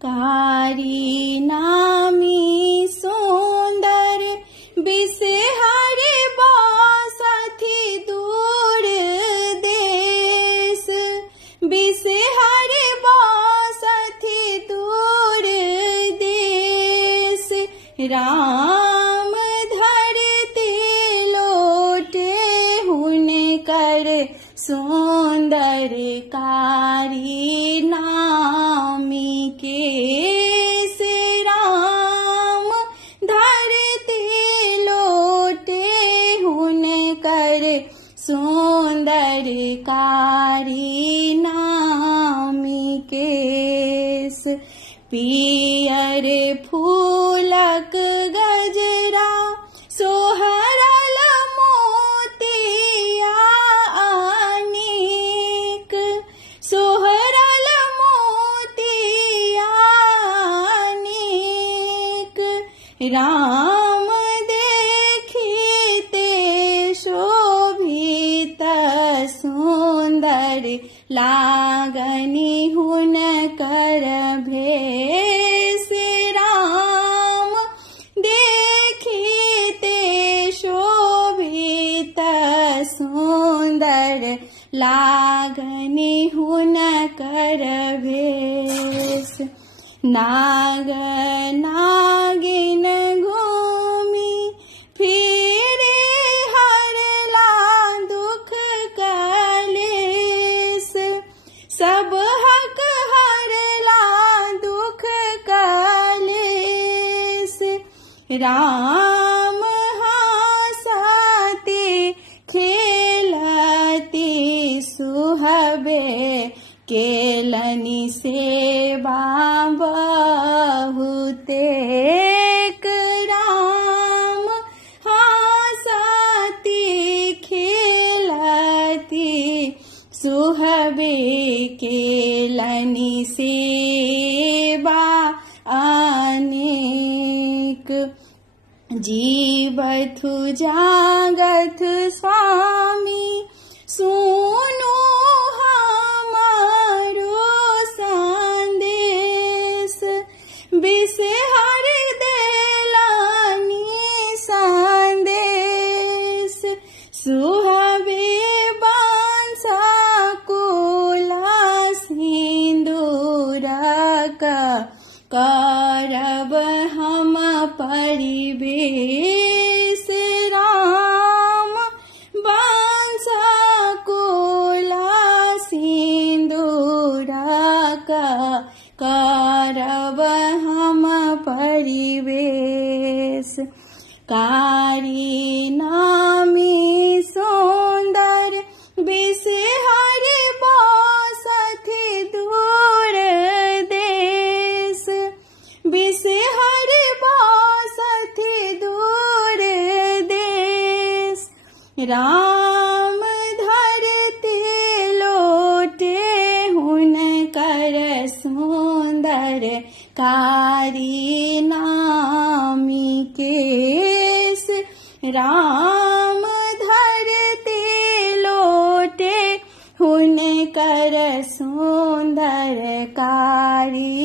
कारी नामी सुंदर बिसहर बासथि दूर देश, बिसहर बासथि दूर देश। राम धरती लोटे हुनकर सुंदर कारी नामी केस। राम धरती लोटे हुनकर सुंदर कारी नामी केस। पियर फूलक गजरा सोहरल मोतिया अनेक, सोहरल मोतिया अनेक। राम देखिते शोभित सुंदर लागनी हुनकर भेष। राम देखिते शोभित सुंदर लागनी हुनकर भेष। नाग नागिन घूमी फिरे हरला दुख कलेस, सब हक हरला दुख कलेस। राम हंसते खेलती सुहबे केलनि सेवा बहुतेक। राम हंसती खेलती सुहबे केलनि सेवा अनेक। जीवथु जागथ स्वामी सुनु हमारो संदेश, बिसहर देलानी संदेश। सुहबे बांसा कुला सिंदूरक करब हम परिवेश। राम बांसा कुला सिंदूरक करब हम परिवेश। कारी नामी सुंदर बिसहर बासथि दूर देश, बिसहर बासथि दूर देश। राम धरती लोटे हुनकर सुंदर कारी नामी केस। राम धरती लोटे हुनकर सुंदर कारी